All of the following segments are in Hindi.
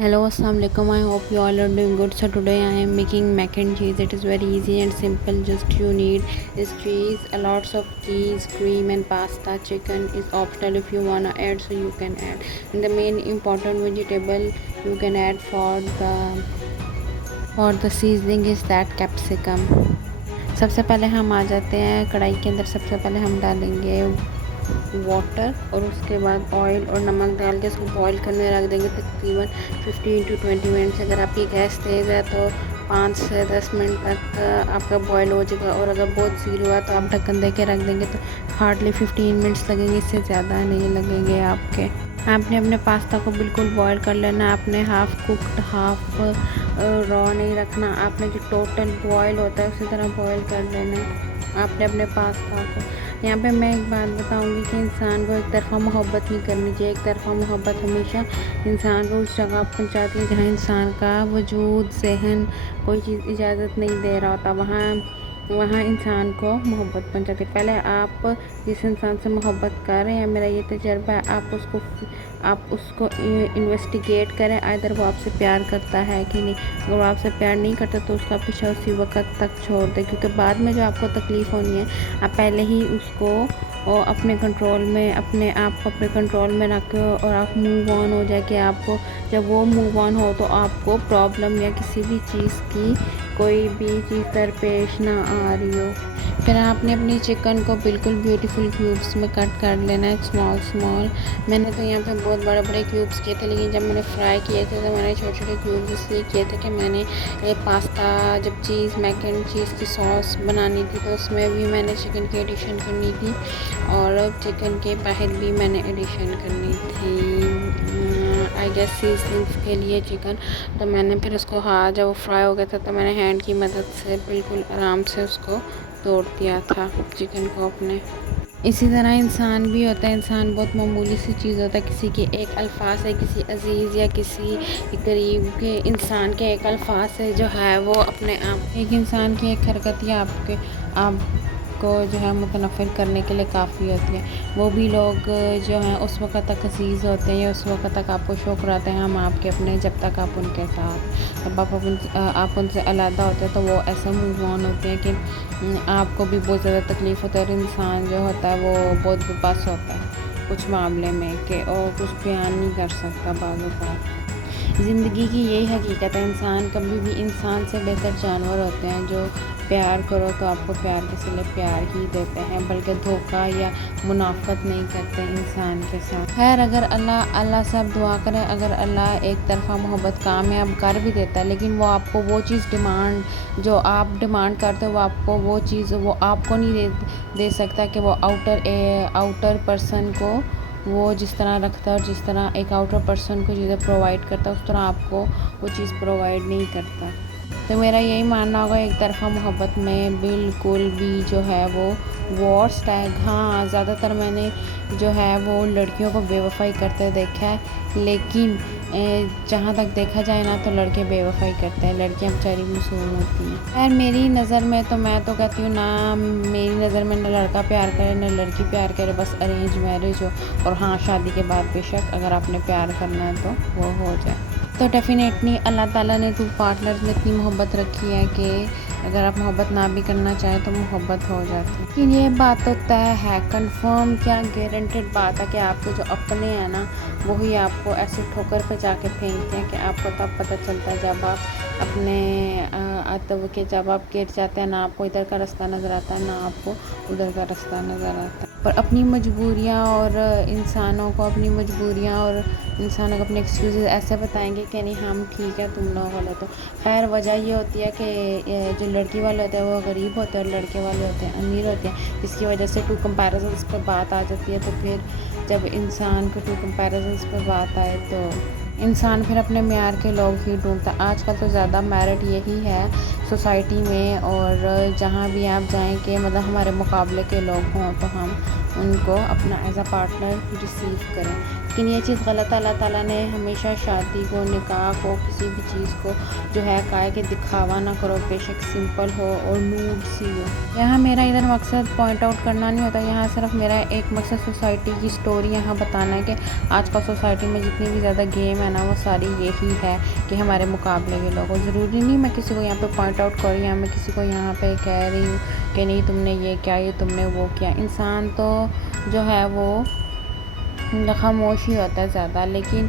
Hello, assalamu alaikum. I hope you all are doing good. So today I am making mac and cheese. It is very easy and simple. Just you need is cheese, a lots of cheese, cream and pasta. Chicken is optional if you wanna add, so you can add. And the main important vegetable you can add for the seasoning is that capsicum. सबसे पहले हम आ जाते हैं कढ़ाई के अंदर। सबसे पहले हम डालेंगे वाटर और उसके बाद ऑयल और नमक डाल के इसको बॉईल करने रख देंगे तकरीबन 15 to 20 मिनट्स। अगर आपकी गैस तेज़ है तो 5 से 10 मिनट तक आपका बॉईल हो जाएगा, और अगर बहुत ज़ीरो है तो आप ढक्कन दे के रख देंगे तो हार्डली 15 मिनट्स लगेंगे, इससे ज़्यादा नहीं लगेंगे आपके। आपने अपने पास्ता को बिल्कुल बॉईल कर लेना। आपने हाफ़ कुकड हाफ़ रॉ नहीं रखना। आपने जो टोटल बॉईल होता है उसी तरह बॉईल कर लेना आपने अपने पास्ता को। यहाँ पे मैं एक बात बताऊँगी कि इंसान को एक तरफ़ा मोहब्बत नहीं करनी चाहिए। एक तरफ़ा मोहब्बत हमेशा इंसान को उस जगह पहुँचाती है जहाँ इंसान का वजूद ज़हन कोई चीज़ इजाज़त नहीं दे रहा होता, वहाँ इंसान को मोहब्बत पहुँचाती है। पहले आप जिस इंसान से मोहब्बत कर रहे हैं, मेरा ये तजर्बा है, आप उसको इन्वेस्टिगेट करें इधर वो आपसे प्यार करता है कि नहीं। अगर वो आपसे प्यार नहीं करता तो उसका पीछा उसी वक्त तक छोड़ दें, क्योंकि बाद में जो आपको तकलीफ़ होनी है आप पहले ही उसको और अपने कंट्रोल में अपने आप को अपने कंट्रोल में रख के और आप मूव ऑन हो जाए कि आपको जब वो मूव ऑन हो तो आपको प्रॉब्लम या किसी भी चीज़ की कोई भी चीज़ दरपेश ना आ रही हो। फिर आपने अपनी चिकन को बिल्कुल ब्यूटीफुल क्यूब्स में कट कर लेना है, स्मॉल। मैंने तो यहाँ पे बहुत बड़े बड़े क्यूब्स किए थे, लेकिन जब मैंने फ्राई किए थे तो मैंने छोटे छोटे क्यूब्स इसलिए किए थे कि मैंने पास्ता जब मैक एंड चीज़ की सॉस बनानी थी तो उसमें भी मैंने चिकन की एडिशन करनी थी और चिकन के बाहर भी मैंने एडिशन करनी थी आई गेस सीजनिंग्स के लिए चिकन। तो मैंने फिर उसको जब वो फ्राई हो गया था तो मैंने हैंड की मदद से बिल्कुल आराम से उसको तोड़ दिया था चिकन को अपने। इसी तरह इंसान भी होता है। इंसान बहुत मामूली सी चीज़ होता है। किसी के एक अल्फाज है, किसी अजीज़ या किसी करीब के इंसान के एक अल्फाज से जो है वो अपने आप एक इंसान की एक हरकत या आपको जो है मुतनफ़िर करने के लिए काफ़ी होती है। वो भी लोग जो हैं उस वक़्त तक अजीज़ होते हैं या उस वक़्त तक आपको शौक़ रहते हैं हम आपके अपने, जब तक आप उनके साथ जब आप उनसे अलहदा होते हैं तो वो ऐसा मूव ऑन होते हैं कि आपको भी बहुत ज़्यादा तकलीफ़ होती है। और इंसान जो होता है वो बहुत बेबस होता है कुछ मामले में कि और कुछ बयान नहीं कर सकता बाज़ औक़ात। ज़िंदगी की यही हकीकत है। इंसान कभी भी इंसान से बेहतर जानवर होते हैं जो प्यार करो तो आपको प्यार के सिले प्यार ही देते हैं, बल्कि धोखा या मुनाफ़त नहीं करते इंसान के साथ। खैर, अगर अल्लाह से आप दुआ करें, अगर अल्लाह एक तरफ़ा मोहब्बत कामयाब कर भी देता है, लेकिन वो आपको वो चीज़ जो आप डिमांड करते हो वो आपको वो चीज़ वो आपको नहीं दे सकता कि वो आउटर पर्सन को वो जिस तरह रखता है और जिस तरह एक आउटर पर्सन को चीज़ें प्रोवाइड करता है उस तरह आपको वो चीज़ प्रोवाइड नहीं करता। तो मेरा यही मानना होगा एक तरफ़ा मोहब्बत में बिल्कुल भी जो है वो वर्स्ट है। हाँ, ज़्यादातर मैंने जो है वो लड़कियों को बेवफ़ाई करते देखा है, लेकिन जहाँ तक देखा जाए ना तो लड़के बेवफ़ाई करते हैं, लड़कियाँ बेचारी मासूम होती हैं। खैर, मेरी नज़र में तो मैं तो कहती हूँ ना, मेरी नज़र में ना लड़का प्यार करे ना लड़की प्यार करे, बस अरेंज मैरिज हो। और हाँ, शादी के बाद बेशक अगर आपने प्यार करना है तो वो हो जाए। तो डेफ़िनेटली अल्लाह ताला ने टू पार्टनर्स में इतनी मोहब्बत रखी है कि अगर आप मोहब्बत ना भी करना चाहें तो मोहब्बत हो जाती है। लेकिन ये बात तो तय है, कंफर्म क्या गारंटेड बात है कि आपके जो अपने हैं ना वही आपको ऐसे ठोकर पे जाके फेंकते हैं कि आपको तब पता चलता है जब आप अपने जब आप गिर जाते हैं, ना आपको इधर का रास्ता नज़र आता है ना आपको उधर का रास्ता नज़र आता है। पर अपनी मजबूरियाँ और इंसानों को अपने एक्सक्यूज़ ऐसे बताएंगे कि नहीं हम ठीक है तुम लोग गलत हो। खैर, वजह ये होती है कि जो लड़की वाले होते हैं वो गरीब होते हैं और लड़के वाले होते हैं अमीर होते हैं, जिसकी वजह से टू कंपैरिजन्स पर बात आ जाती है। तो फिर जब इंसान को टू कंपैरिजन्स पर बात आए तो इंसान फिर अपने म्यार के लोग ही ढूंढता। आजकल तो ज़्यादा मेरिट यही है सोसाइटी में, और जहाँ भी आप जाएं कि मतलब हमारे मुकाबले के लोग हों तो हम उनको अपना एज अ पार्टनर रिसीव करें। लेकिन ये चीज़ गलत है। अल्लाह ताला ने हमेशा शादी को, निकाह को, किसी भी चीज़ को जो है कहा है कि दिखावा ना करो, बेशक सिंपल हो और नूड सी हो। यहाँ मेरा इधर मकसद पॉइंट आउट करना नहीं होता, यहाँ सिर्फ मेरा एक मकसद सोसाइटी की स्टोरी यहाँ बताना है कि आजकल सोसाइटी में जितनी भी ज़्यादा गेम है है ना वो सारी यही है कि हमारे मुकाबले के लोगों, ज़रूरी नहीं मैं किसी को यहाँ पे पॉइंट आउट कर रही हूँ या मैं किसी को यहाँ पे कह रही हूँ कि नहीं तुमने ये किया, ये तुमने वो किया। इंसान तो जो है वो खामोश ही होता है ज़्यादा। लेकिन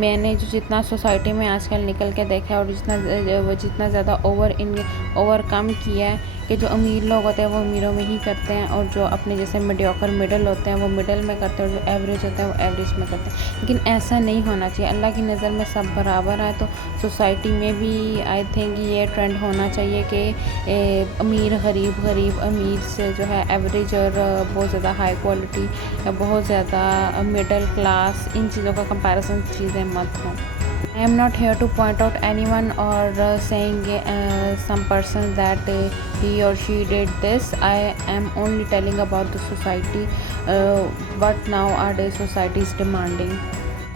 मैंने जो जितना सोसाइटी में आजकल निकल के देखा है और जितना ज़्यादा ओवरकम किया है कि जो अमीर लोग होते हैं वो अमीरों में ही करते हैं और जो अपने जैसे मीडियोकर मिडल होते हैं वो मिडल में करते हैं और जो एवरेज होते हैं वो एवरेज में करते हैं। लेकिन ऐसा नहीं होना चाहिए, अल्लाह की नज़र में सब बराबर है। तो सोसाइटी में भी आई थिंक ये ट्रेंड होना चाहिए कि अमीर गरीब, गरीब अमीर से जो है एवरेज और बहुत ज़्यादा हाई क्वालिटी या बहुत ज़्यादा मिडिल क्लास, इन चीज़ों का कंपैरिजन चीज़ें मत हों। I am not here to point out anyone or saying some person that he or she did this. I am only telling about the society, but nowadays society is demanding.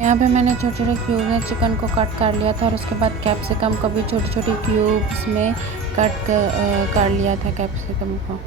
यहाँ पे मैंने छोटे छोटे क्यूब में चिकन को कट कर लिया था और उसके बाद कैप्सिकम को भी छोटी छोटी क्यूब्स में कट कर लिया था कैप्सिकम को।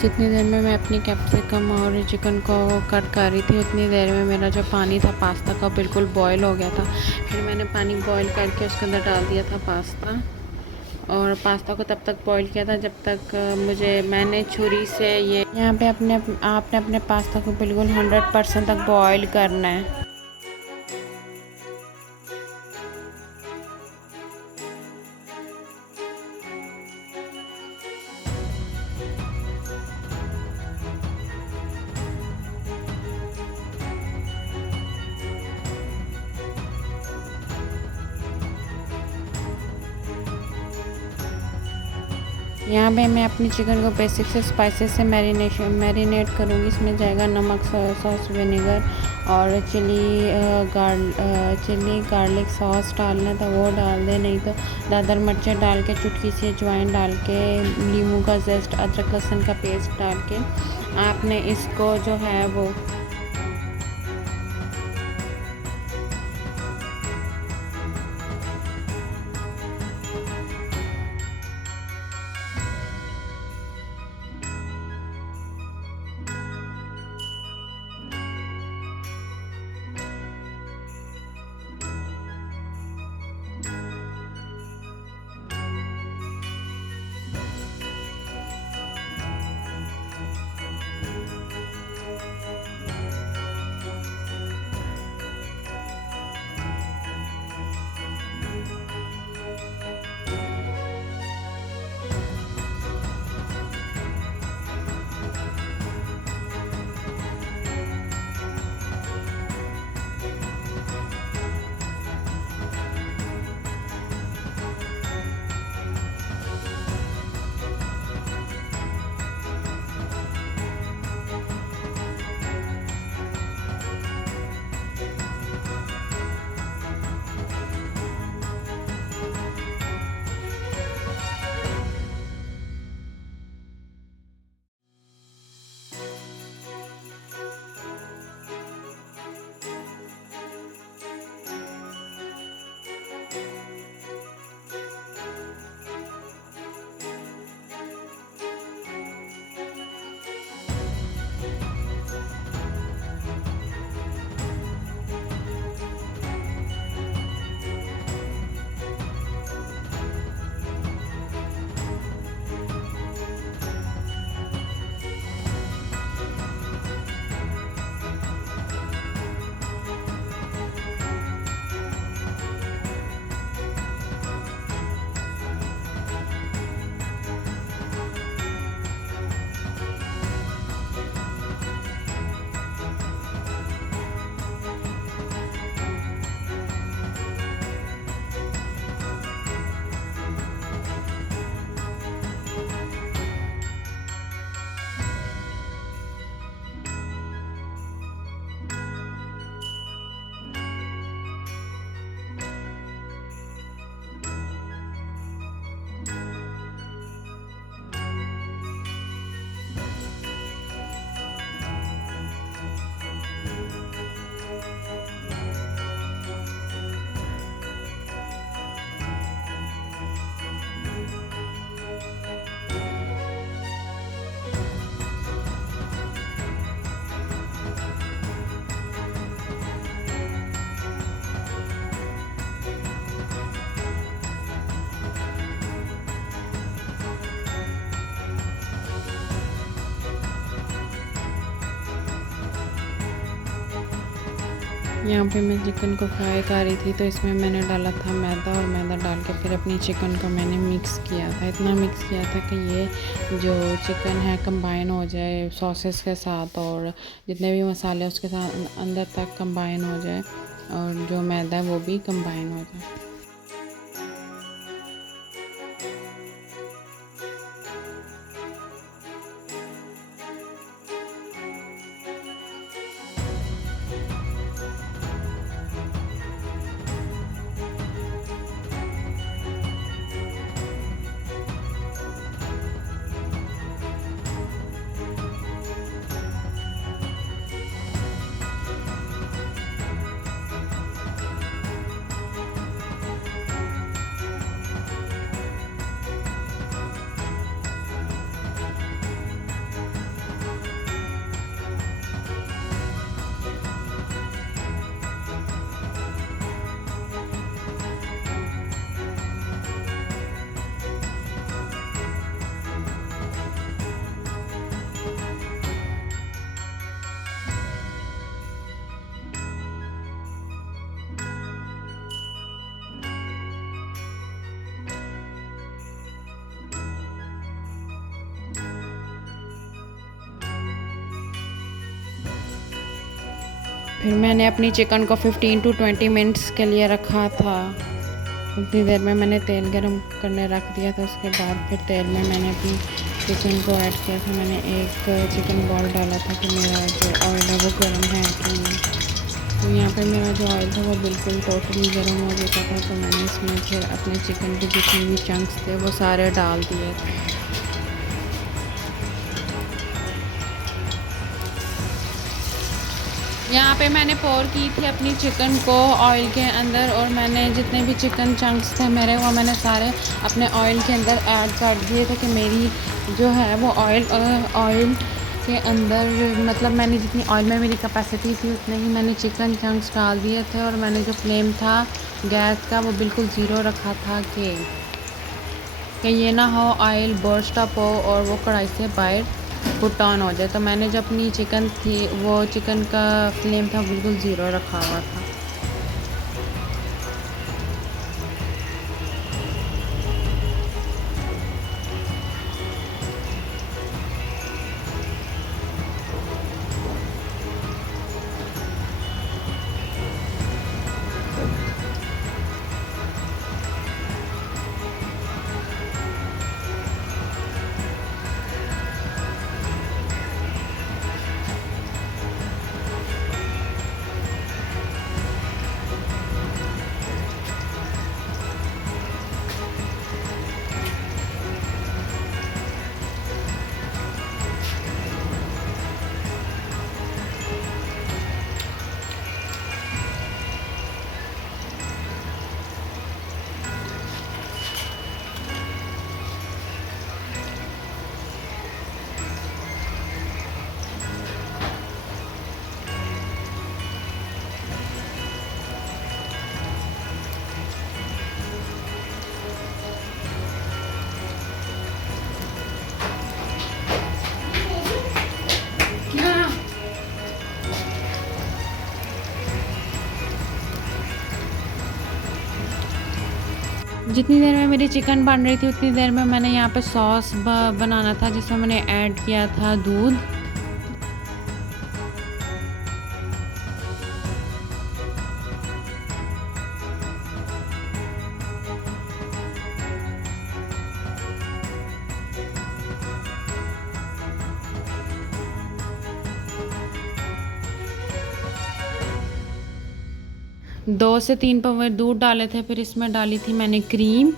जितनी देर में मैं अपनी कैप्सिकम और चिकन को कट कर रही थी उतनी देर में मेरा जो पानी था पास्ता का बिल्कुल बॉयल हो गया था। फिर मैंने पानी बॉयल करके उसके अंदर डाल दिया था पास्ता और पास्ता को तब तक बॉईल किया था जब तक मैंने छुरी से ये यहाँ पे आपने अपने पास्ता को बिल्कुल 100% तक बॉईल करना है। यहाँ पे मैं अपनी चिकन को बेसिक से स्पाइसेस से मैरिनेट करूँगी। इसमें जाएगा नमक, सोया सॉस, विनेगर और चिली गार्लिक सॉस डालना था वो डाल दे, नहीं तो दादर मिर्चें डाल के, चुटकी सी अजवाइन डाल के, नींबू का जेस्ट, अदरक लहसुन का पेस्ट डाल के आपने इसको जो है वो यहाँ पे मैं चिकन को फ्राई कर रही थी, तो इसमें मैंने डाला था मैदा, और मैदा डाल के फिर अपनी चिकन को मैंने मिक्स किया था। इतना मिक्स किया था कि ये जो चिकन है कंबाइन हो जाए सॉसेस के साथ, और जितने भी मसाले उसके साथ अंदर तक कंबाइन हो जाए, और जो मैदा है वो भी कंबाइन हो जाए। फिर मैंने अपनी चिकन को 15 to 20 मिनट्स के लिए रखा था। उतनी देर में मैंने तेल गरम करने रख दिया था। उसके बाद फिर तेल में मैंने अपनी चिकन को ऐड किया था। मैंने एक चिकन बॉल डाला था कि मेरा जो ऑयल है वो गर्म है कि नहीं। तो यहाँ पे मेरा जो ऑयल था वो बिल्कुल टोटली गर्म हो चुका था। तो मैंने इसमें फिर अपने चिकन के जितने भी चंक्स थे वो सारे डाल दिए थे। यहाँ पे मैंने पोर की थी अपनी चिकन को ऑयल के अंदर, और मैंने जितने भी चिकन चंक्स थे मेरे वो मैंने सारे अपने ऑयल के अंदर ऐड कर दिए थे कि मेरी जो है वो ऑयल के अंदर, मतलब मैंने जितनी ऑयल में मेरी कैपेसिटी थी उतने ही मैंने चिकन चंक्स डाल दिए थे। और मैंने जो फ्लेम था गैस का वो बिल्कुल ज़ीरो रखा था कि ये ना हो ऑयल बर्स्ट अप हो और वो कढ़ाई से बाहर पुट ऑन हो जाए। तो मैंने जो अपनी चिकन थी वो चिकन का फ्लेम था बिल्कुल ज़ीरो रखा हुआ था। जितनी देर में मेरी चिकन बन रही थी उतनी देर में मैंने यहाँ पे सॉस बनाना था, जिसमें मैंने ऐड किया था दूध। दो से तीन पवर दूध डाले थे, फिर इसमें डाली थी मैंने क्रीम।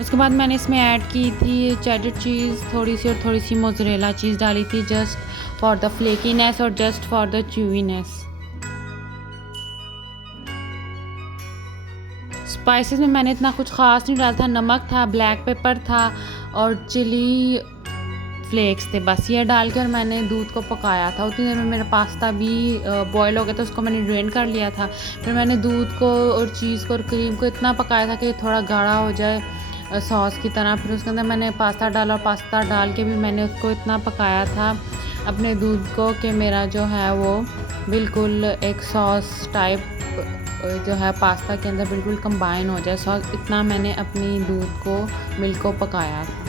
उसके बाद मैंने इसमें ऐड की थी चेडर चीज़ थोड़ी सी, और थोड़ी सी मोज़रेला चीज़ डाली थी जस्ट फॉर द फ्लेकीनेस और जस्ट फॉर द च्यूवीनेस। स्पाइसेस में मैंने इतना कुछ ख़ास नहीं डाला था, नमक था, ब्लैक पेपर था और चिली फ्लेक्स थे, बस ये डाल कर मैंने दूध को पकाया था। उतनी देर में मेरा पास्ता भी बॉयल हो गया था, उसको मैंने ड्रेन कर लिया था। फिर मैंने दूध को और चीज़ को और क्रीम को इतना पकाया था कि थोड़ा गाढ़ा हो जाए सॉस की तरह। फिर उसके अंदर मैंने पास्ता डाला और पास्ता डाल के भी मैंने उसको इतना पकाया था अपने दूध को कि मेरा जो है वो बिल्कुल एक सॉस टाइप जो है पास्ता के अंदर बिल्कुल कंबाइन हो जाए सॉस। इतना मैंने अपनी दूध को मिल्क को पकाया था।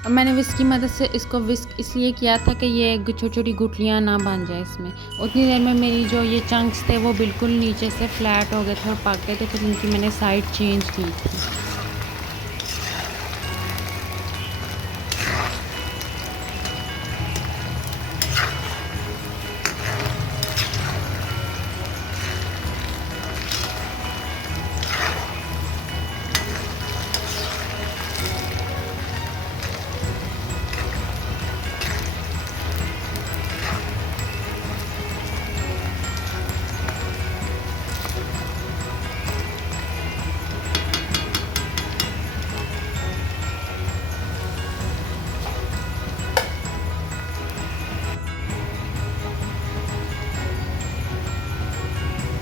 और मैंने विस्क की मदद से इसको विस्क इसलिए किया था कि ये छोटी छोटी गुठलियाँ ना बन जाए इसमें। उतनी देर में मेरी जो ये चंक्स थे वो बिल्कुल नीचे से फ्लैट हो गए थे और पक गए थे। फिर इनकी मैंने साइड चेंज की थी।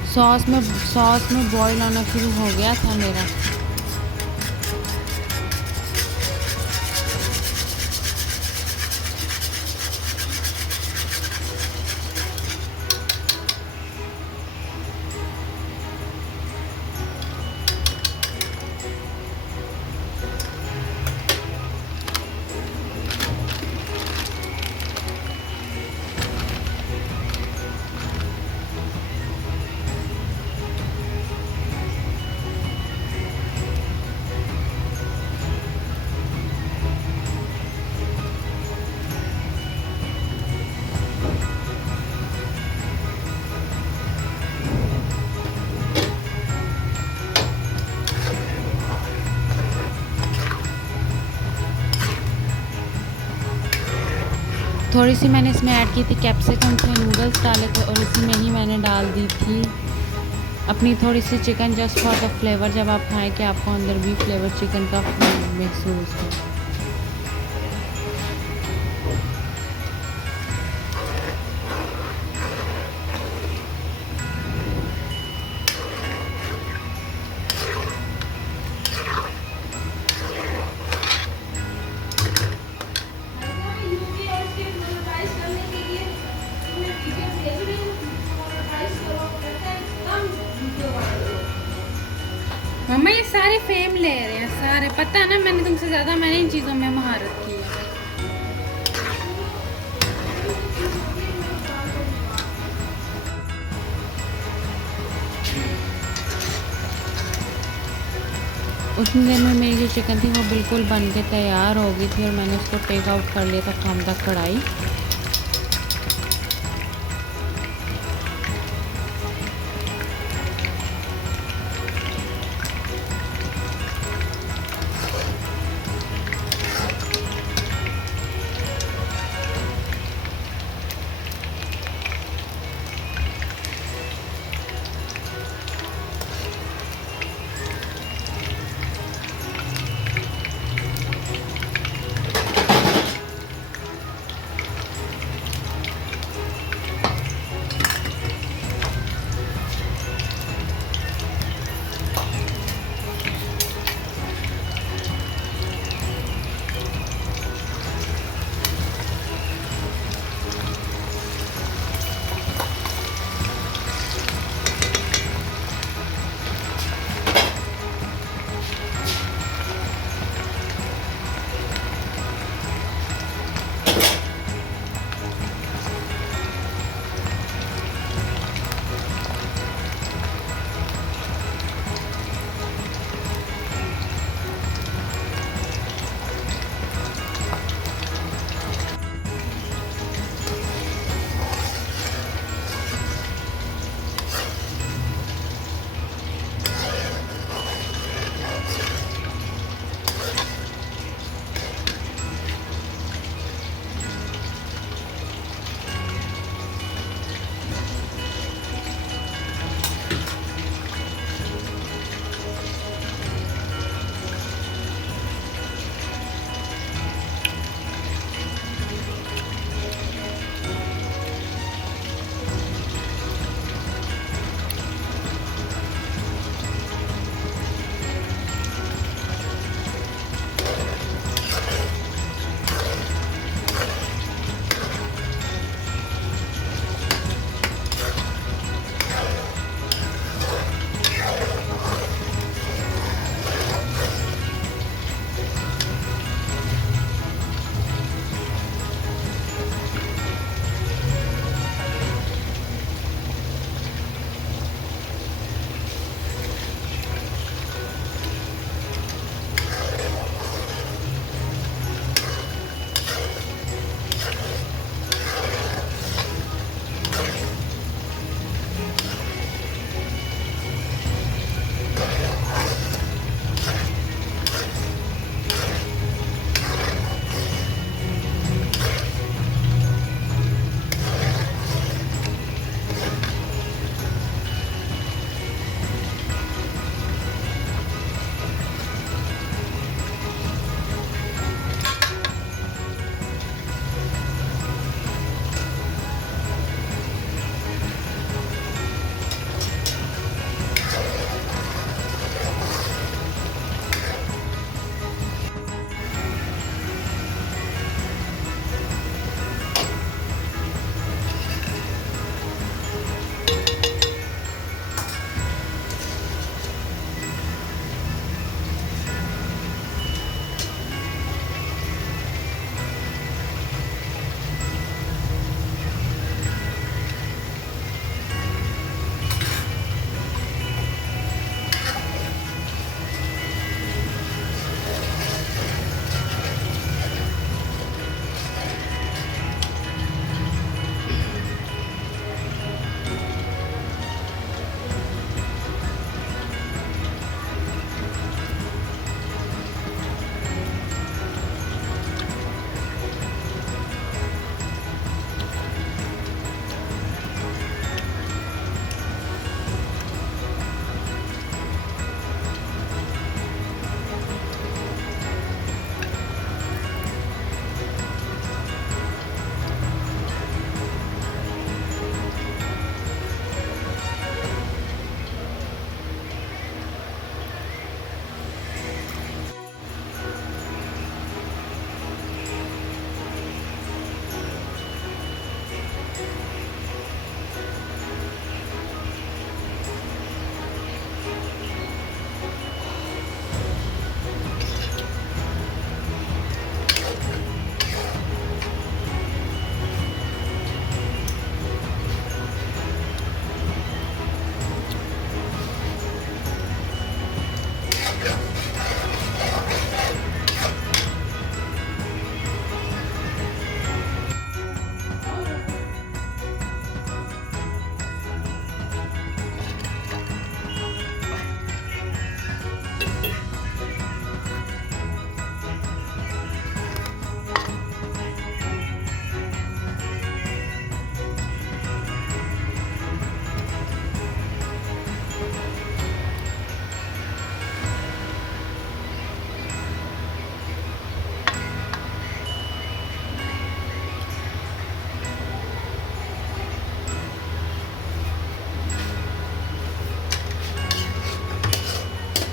सॉस में बॉईल आना शुरू हो गया था मेरा। थोड़ी सी मैंने इसमें ऐड की थी कैप्सिकम थे, नूडल्स डाले थे और इसी में ही मैंने डाल दी थी अपनी थोड़ी सी chicken just for the flavour. जब आप खाएं कि आपको अंदर भी फ्लेवर चिकन का महसूस हो। मम्मा ये सारे फेम ले रहे हैं सारे, पता है ना मैंने तुमसे ज़्यादा मैंने इन चीज़ों में महारत की है। उतनी देर में मेरी जो चिकन थी वो बिल्कुल बन के तैयार हो गई थी और मैंने उसको टेक आउट कर लिया था फ्रॉम द कढ़ाई।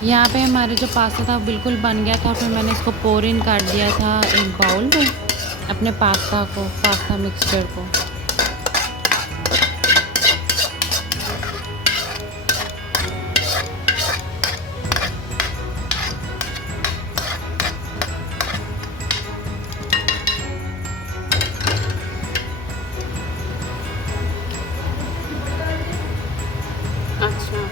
यहाँ पे हमारे जो पास्ता था वो बिल्कुल बन गया था। फिर मैंने इसको पोर इन कर दिया था एक बाउल में, अपने पास्ता मिक्सचर को। अच्छा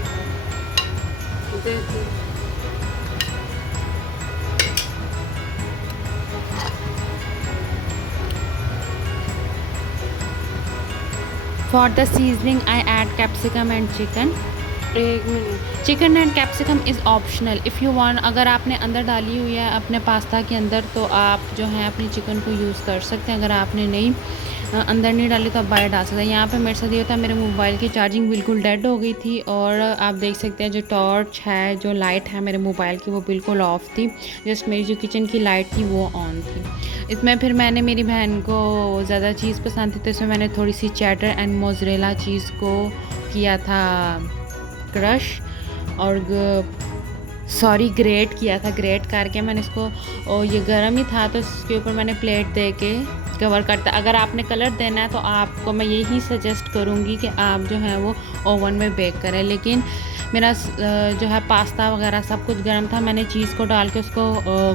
For the seasoning, I add capsicum and chicken. एक minute, chicken and capsicum is optional if you want. अगर आपने अंदर डाली हुई है अपने पास्ता के अंदर तो आप जो है अपनी चिकन को यूज़ कर सकते हैं। अगर आपने नहीं अंदर नहीं डाली तो आप बाहर डाल सकते हैं। यहाँ पे मेरे साथ ये होता है, मेरे मोबाइल की चार्जिंग बिल्कुल डेड हो गई थी और आप देख सकते हैं जो टॉर्च है, जो लाइट है मेरे मोबाइल की वो बिल्कुल ऑफ थी। जस्ट मेरी जो किचन की लाइट थी वो ऑन थी। इसमें फिर मैंने, मेरी बहन को ज़्यादा चीज़ पसंद थी तो इसमें मैंने थोड़ी सी चेडर एंड मोज़रेला चीज़ को किया था क्रश और ग्रेट किया था। ग्रेट करके मैंने इसको, और ये गर्म ही था तो इसके ऊपर मैंने प्लेट दे के कवर करता। अगर आपने कलर देना है तो आपको मैं यही सजेस्ट करूँगी कि आप जो है वो ओवन में बेक करें। लेकिन मेरा जो है पास्ता वगैरह सब कुछ गर्म था। मैंने चीज़ को डाल के उसको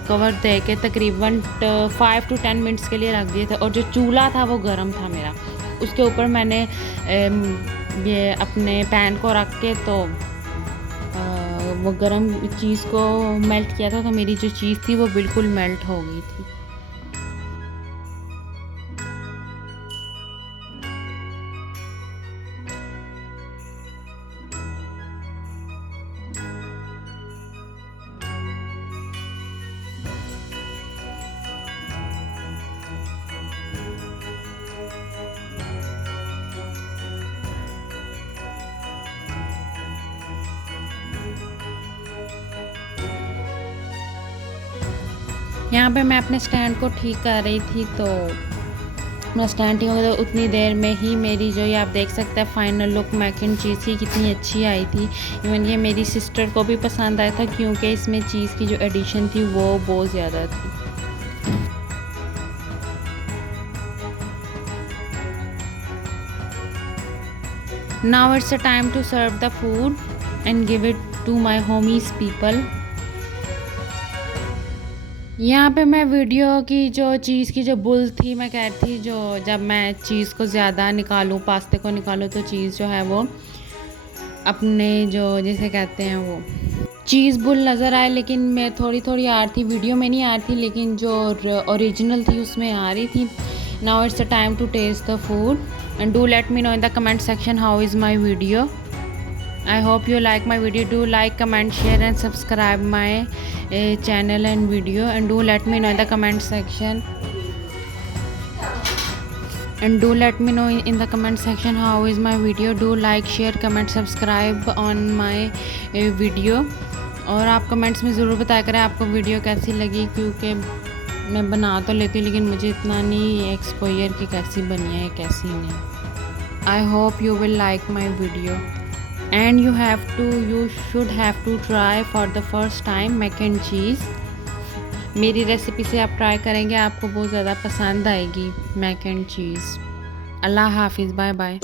कवर दे के तकरीबन 5 to 10 मिनट्स के लिए रख दिए थे। और जो चूल्हा था वो गर्म था मेरा, उसके ऊपर मैंने ये अपने पैन को रख के तो वो गरम चीज़ को मेल्ट किया था। तो मेरी जो चीज़ थी वो बिल्कुल मेल्ट हो गई थी। यहाँ पे मैं अपने स्टैंड को ठीक कर रही थी तो मेरा स्टैंड ठीक हो गया। तो उतनी देर में ही मेरी जो, ये आप देख सकते हैं final look mac and cheese की कितनी अच्छी आई थी। इवन ये मेरी सिस्टर को भी पसंद आया था क्योंकि इसमें चीज़ की जो एडिशन थी वो बहुत ज़्यादा थी। Now it's the time to serve the food and give it to my homies people. यहाँ पे मैं वीडियो की जो चीज़ की जो बुल थी, मैं कह रही थी जो जब मैं चीज़ को ज़्यादा निकालूँ, पास्ते को निकालूँ तो चीज़ जो है वो अपने जो जिसे कहते हैं वो चीज़ बुल नज़र आए। लेकिन मैं थोड़ी थोड़ी आ रही थी, वीडियो में नहीं आ रही थी लेकिन जो ओरिजिनल थी उसमें आ रही थी। Now it's the time to taste the food and do let me know in the comment section how is my video. I hope you like my video. Do like, comment, share and subscribe my channel and video, and do let me know in the comment section. And do let me know in the comment section how is my video. Do like, share, comment, subscribe on my video. और आप कमेंट्स में ज़रूर बताया करें आपको वीडियो कैसी लगी, क्योंकि मैं बना तो लेती लेकिन मुझे इतना नहीं एक्सपोजर कि कैसी बनी है कैसी नहीं। I hope you will like my video and you should have to try for the first time mac and cheese. मेरी रेसिपी से आप ट्राई करेंगे, आपको बहुत ज़्यादा पसंद आएगी मैक एंड चीज़। अल्लाह हाफिज़, बाय बाय।